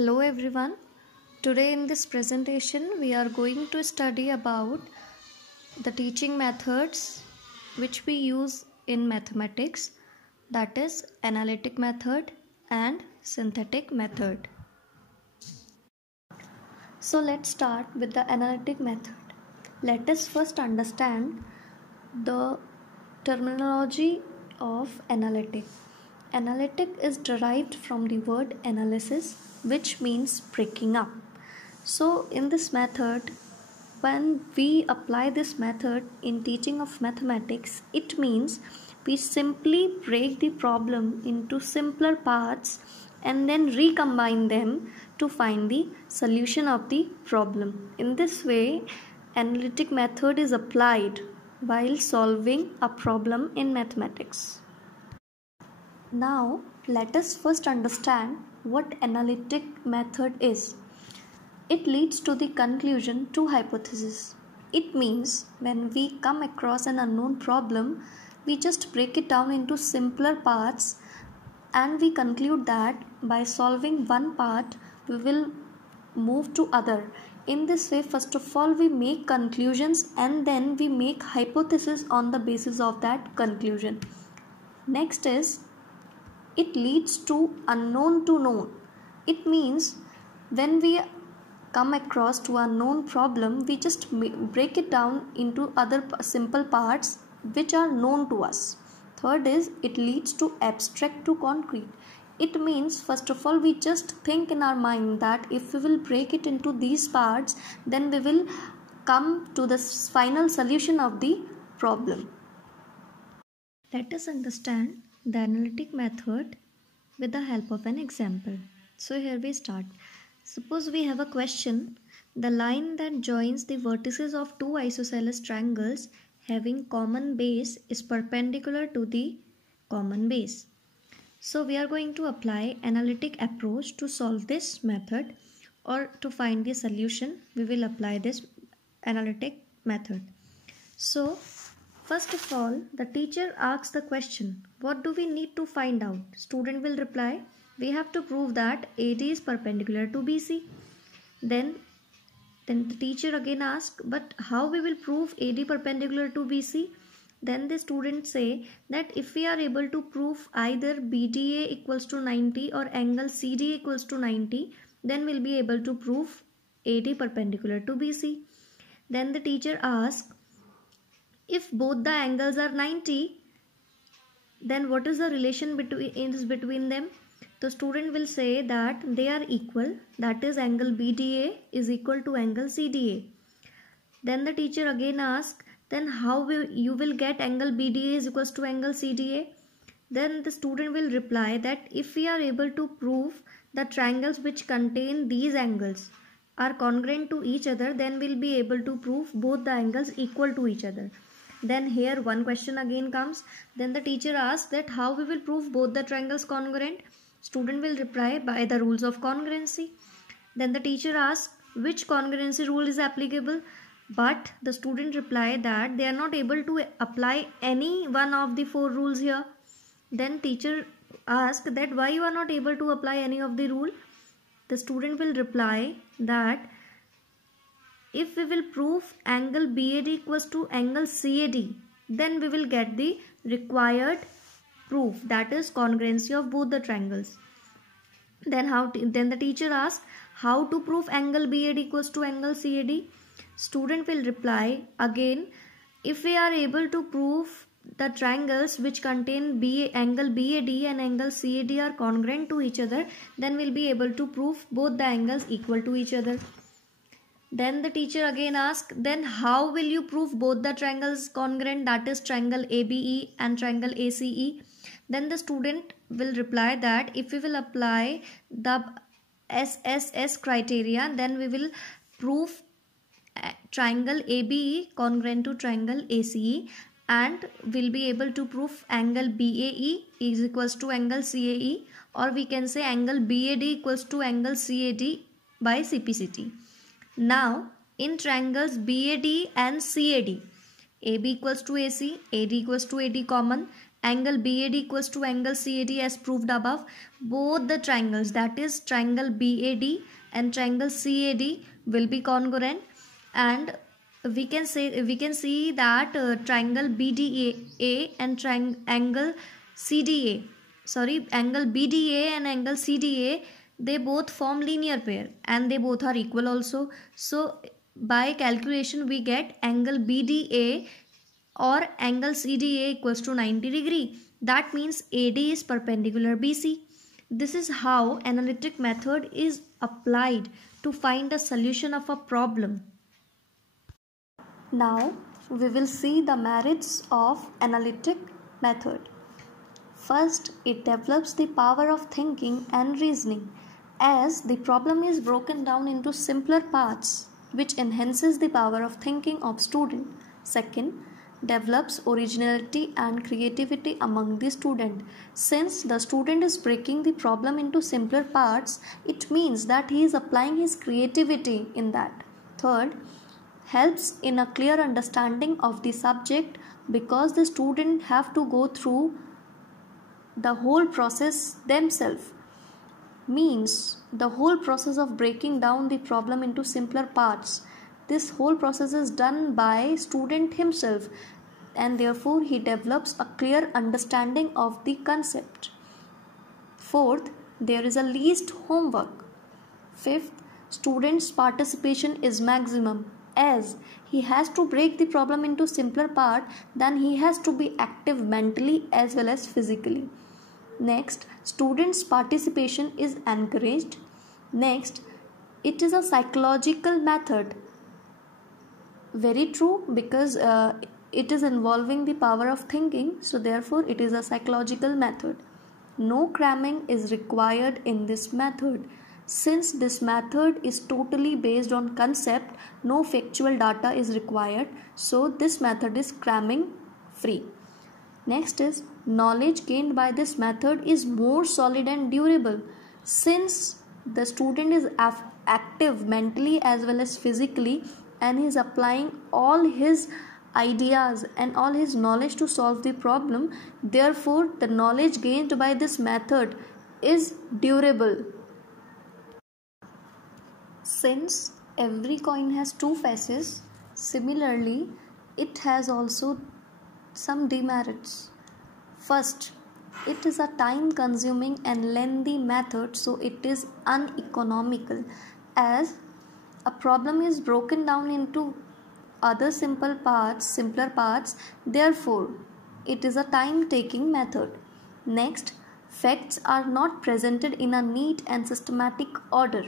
Hello everyone. Today in this presentation we are going to study about the teaching methods which we use in mathematics, that is analytic method and synthetic method. So let's start with the analytic method. Let us first understand the terminology of analytic. Analytic is derived from the word analysis, which means breaking up. So in this method, when we apply this method in teaching of mathematics, it means we simply break the problem into simpler parts and then recombine them to find the solution of the problem. In this way, analytic method is applied while solving a problem in mathematics. Now, let us first understand what analytic method is. It leads to the conclusion to hypothesis. It means when we come across an unknown problem, we just break it down into simpler parts and we conclude that by solving one part, we will move to other. In this way, first of all, we make conclusions and then we make hypothesis on the basis of that conclusion. Next is, it leads to unknown to known. It means when we come across to a known problem, we just break it down into other simple parts which are known to us. Third is, it leads to abstract to concrete. It means first of all we just think in our mind that if we will break it into these parts, then we will come to the final solution of the problem. Let us understand the analytic method with the help of an example. So here we start. Suppose we have a question. The line that joins the vertices of two isosceles triangles having common base is perpendicular to the common base. So we are going to apply analytic approach to solve this method, or to find the solution we will apply this analytic method. So first of all, the teacher asks the question, what do we need to find out? Student will reply, we have to prove that AD is perpendicular to BC. Then the teacher again asks, but how we will prove AD perpendicular to BC? Then the student say that if we are able to prove either BDA equals to 90 or angle CD equals to 90, then we'll be able to prove AD perpendicular to BC. Then the teacher asks, if both the angles are 90, then what is the relation between them? The student will say that they are equal, that is angle BDA is equal to angle CDA. Then the teacher again asks, then how you will get angle BDA is equals to angle CDA? Then the student will reply that if we are able to prove the triangles which contain these angles are congruent to each other, then we'll be able to prove both the angles equal to each other. Then here one question again comes. Then the teacher asks that how we will prove both the triangles congruent? Student will reply by the rules of congruency. Then the teacher asks which congruency rule is applicable, but the student reply that they are not able to apply any one of the four rules here. Then teacher asks that why you are not able to apply any of the rule? The student will reply that if we will prove angle BAD equals to angle CAD, then we will get the required proof, that is congruency of both the triangles. Then the teacher asks how to prove angle BAD equals to angle CAD. Student will reply again, if we are able to prove the triangles which contain angle BAD and angle CAD are congruent to each other, then we'll be able to prove both the angles equal to each other. Then the teacher again asks, then how will you prove both the triangles congruent, that is triangle ABE and triangle ACE? Then the student will reply that if we will apply the SSS criteria, then we will prove triangle ABE congruent to triangle ACE, and we'll be able to prove angle BAE is equals to angle CAE, or we can say angle BAD equals to angle CAD by CPCT. Now in triangles BAD and CAD, AB equals to AC, AD equals to AD common, angle BAD equals to angle CAD as proved above. Both the triangles, that is triangle BAD and triangle CAD, will be congruent, and we can see that triangle BDA and angle CDA, angle BDA and angle CDA, they both form linear pair and they both are equal also. So by calculation we get angle BDA or angle CDA equals to 90 degree. That means AD is perpendicular BC. This is how analytic method is applied to find a solution of a problem. Now we will see the merits of analytic method. First, it develops the power of thinking and reasoning, as the problem is broken down into simpler parts, which enhances the power of thinking of student. Second, develops originality and creativity among the student. Since the student is breaking the problem into simpler parts, it means that he is applying his creativity in that. Third, helps in a clear understanding of the subject, because the student have to go through the whole process themselves. Means the whole process of breaking down the problem into simpler parts, this whole process is done by student himself, and therefore he develops a clear understanding of the concept. Fourth, there is a least homework. Fifth, student's participation is maximum, as he has to break the problem into simpler part, then he has to be active mentally as well as physically. Next, students' participation is encouraged. Next, it is a psychological method. Very true, because it is involving the power of thinking, so therefore it is a psychological method. No cramming is required in this method. Since this method is totally based on concept, no factual data is required, so this method is cramming free. Next is, knowledge gained by this method is more solid and durable. Since the student is active mentally as well as physically, and he is applying all his ideas and all his knowledge to solve the problem, therefore the knowledge gained by this method is durable. Since every coin has two faces, similarly it has also some demerits. First, it is a time consuming and lengthy method, so it is uneconomical, as a problem is broken down into other simpler parts, therefore it is a time taking method. Next, facts are not presented in a neat and systematic order.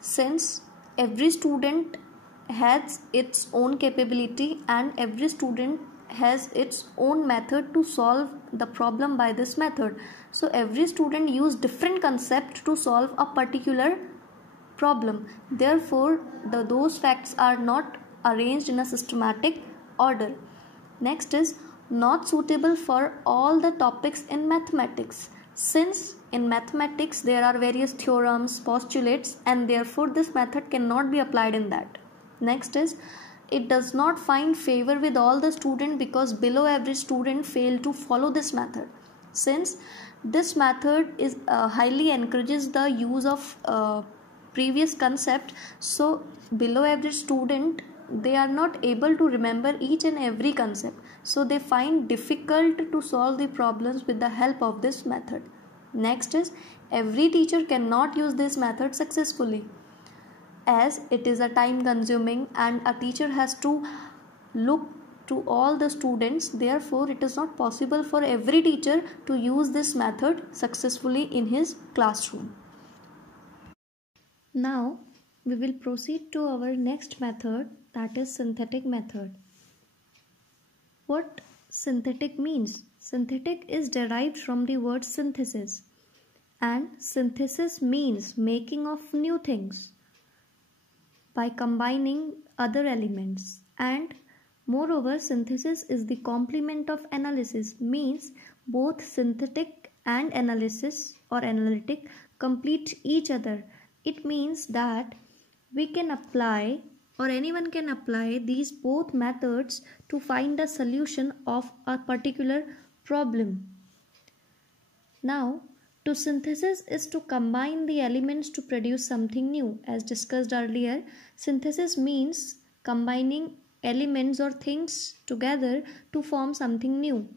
Since every student has its own capability and every student has its own method to solve the problem by this method, so every student use different concept to solve a particular problem, therefore those facts are not arranged in a systematic order. Next is, not suitable for all the topics in mathematics, since in mathematics there are various theorems, postulates, and therefore this method cannot be applied in that. Next is, it does not find favor with all the students, because below average student fail to follow this method. Since this method is highly encourages the use of previous concept, so below average student, they are not able to remember each and every concept, so they find difficult to solve the problems with the help of this method. Next is, every teacher cannot use this method successfully, as it is a time consuming and a teacher has to look to all the students, therefore it is not possible for every teacher to use this method successfully in his classroom. Now we will proceed to our next method, that is synthetic method. What synthetic means? Synthetic is derived from the word synthesis, and synthesis means making of new things by combining other elements, and moreover synthesis is the complement of analysis, means both synthetic and analysis or analytic complete each other. It means that we can apply, or anyone can apply, these both methods to find a solution of a particular problem. Now, to synthesis is to combine the elements to produce something new. As discussed earlier, synthesis means combining elements or things together to form something new.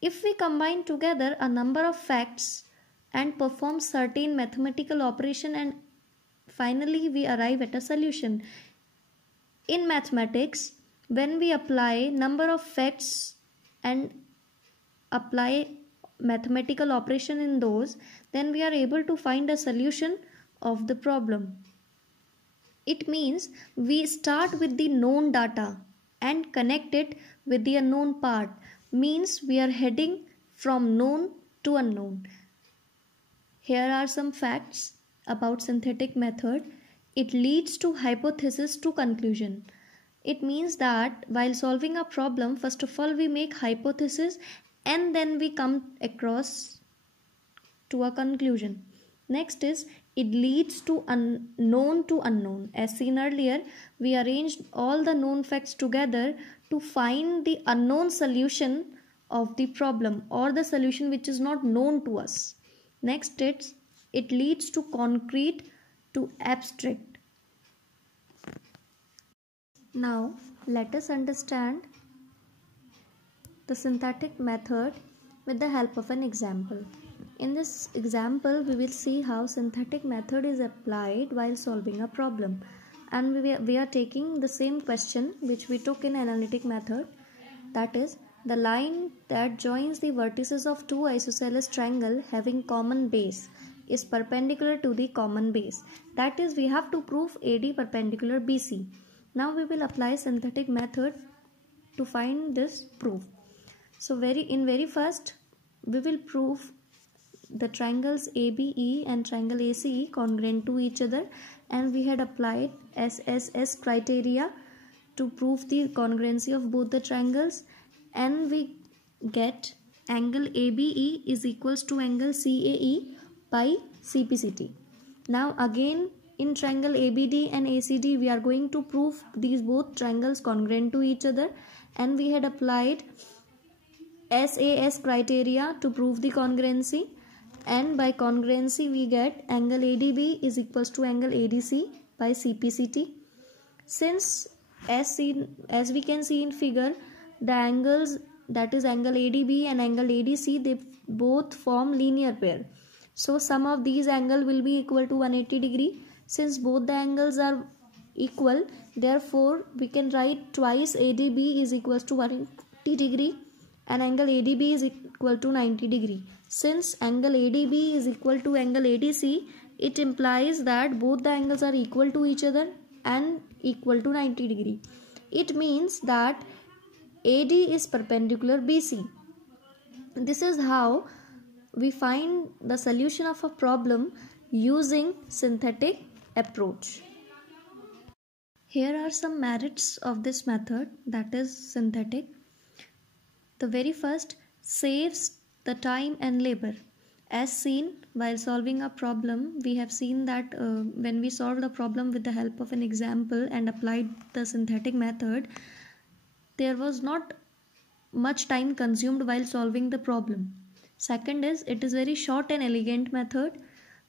If we combine together a number of facts and perform certain mathematical operation, and finally we arrive at a solution. In mathematics, when we apply number of facts and apply mathematical operation in those, then we are able to find a solution of the problem. It means we start with the known data and connect it with the unknown part, means we are heading from known to unknown. Here are some facts about synthetic method. It leads to hypothesis to conclusion. It means that while solving a problem, first of all we make hypothesis and then we come across to a conclusion. Next is it leads to unknown to unknown. As seen earlier, we arranged all the known facts together to find the unknown solution of the problem or the solution which is not known to us. Next, it leads to concrete to abstract. Now, let us understand the synthetic method with the help of an example. In this example, we will see how synthetic method is applied while solving a problem. And we are taking the same question which we took in analytic method. That is, the line that joins the vertices of two isosceles triangle having common base is perpendicular to the common base. That is, we have to prove AD perpendicular BC. Now we will apply synthetic method to find this proof. So very first we will prove the triangles ABE and triangle ACE congruent to each other, and we had applied SSS criteria to prove the congruency of both the triangles, and we get angle ABE is equals to angle CAE by CPCT. Now again in triangle ABD and ACD we are going to prove these both triangles congruent to each other, and we had applied SAS criteria to prove the congruency, and by congruency we get angle ADB is equals to angle ADC by CPCT. Since as we can see in figure, the angles, that is angle ADB and angle ADC, they both form linear pair. So sum of these angle will be equal to 180 degree. Since both the angles are equal, therefore we can write twice ADB is equals to 180 degree and angle ADB is equal to 90 degree. Since angle ADB is equal to angle ADC, it implies that both the angles are equal to each other and equal to 90 degree. It means that AD is perpendicular BC. This is how we find the solution of a problem using synthetic approach. Here are some merits of this method, that is synthetic. The very first, saves the time and labor. As seen while solving a problem, we have seen that when we solved the problem with the help of an example and applied the synthetic method, there was not much time consumed while solving the problem. Second is, it is very short and elegant method.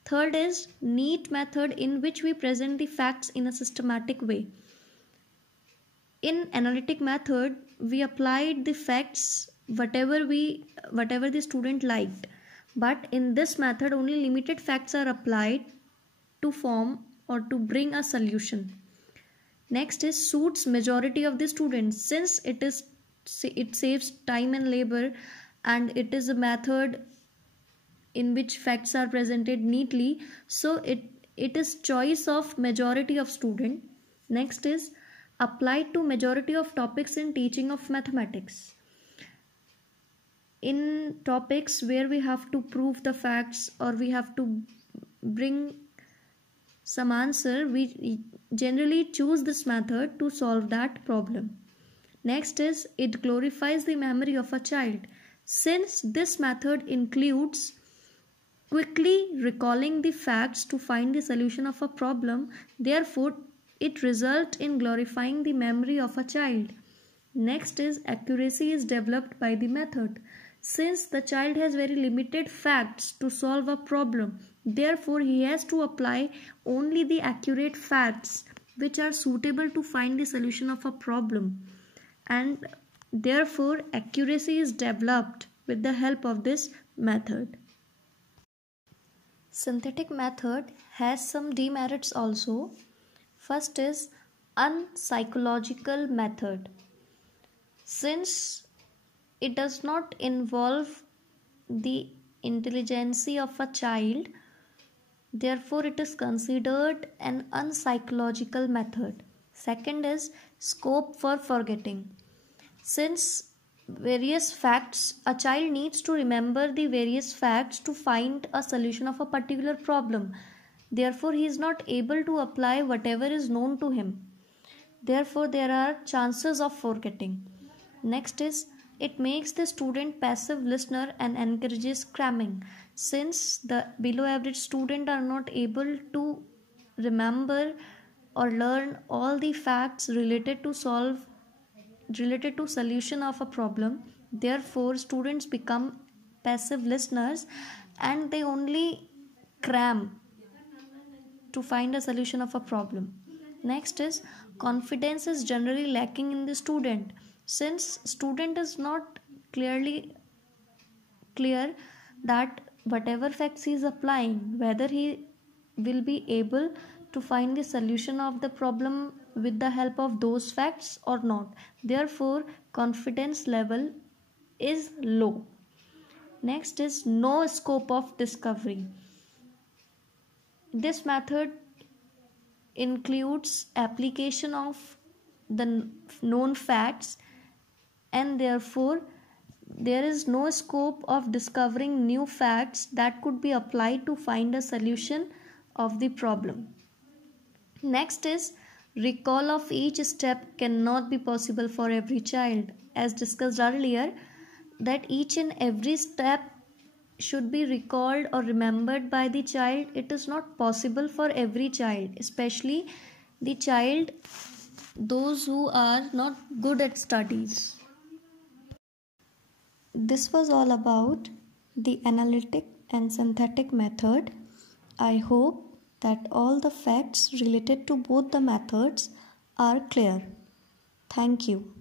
Third is, neat method in which we present the facts in a systematic way. In analytic method, we applied the facts whatever the student liked, but in this method only limited facts are applied to form or to bring a solution. Next is, suits majority of the students, since it saves time and labor, and it is a method in which facts are presented neatly, so it is choice of majority of student. Next is, applied to majority of topics in teaching of mathematics. In topics where we have to prove the facts or we have to bring some answer, we generally choose this method to solve that problem. Next is, it glorifies the memory of a child. Since this method includes quickly recalling the facts to find the solution of a problem, therefore it results in glorifying the memory of a child. Next is accuracy is developed by the method. Since the child has very limited facts to solve a problem, therefore he has to apply only the accurate facts which are suitable to find the solution of a problem, and therefore accuracy is developed with the help of this method. Synthetic method has some demerits also. First is unpsychological method. Since it does not involve the intelligence of a child, therefore it is considered an unpsychological method. Second is scope for forgetting. Since various facts, a child needs to remember the various facts to find a solution of a particular problem. Therefore he is not able to apply whatever is known to him. Therefore there are chances of forgetting. Next is it makes the student passive listener and encourages cramming. Since the below average student are not able to remember or learn all the facts related to solution of a problem, therefore students become passive listeners and they only cram to find a solution of a problem. Next is confidence is generally lacking in the student. Since student is not clear that whatever facts he is applying, whether he will be able to find the solution of the problem with the help of those facts or not. Therefore confidence level is low. Next is no scope of discovery. This method includes application of the known facts, and therefore there is no scope of discovering new facts that could be applied to find a solution of the problem. Next is recall of each step cannot be possible for every child. As discussed earlier, that each and every step should be recalled or remembered by the child. It is not possible for every child, especially the child those who are not good at studies. This was all about the analytic and synthetic method. I hope that all the facts related to both the methods are clear. Thank you.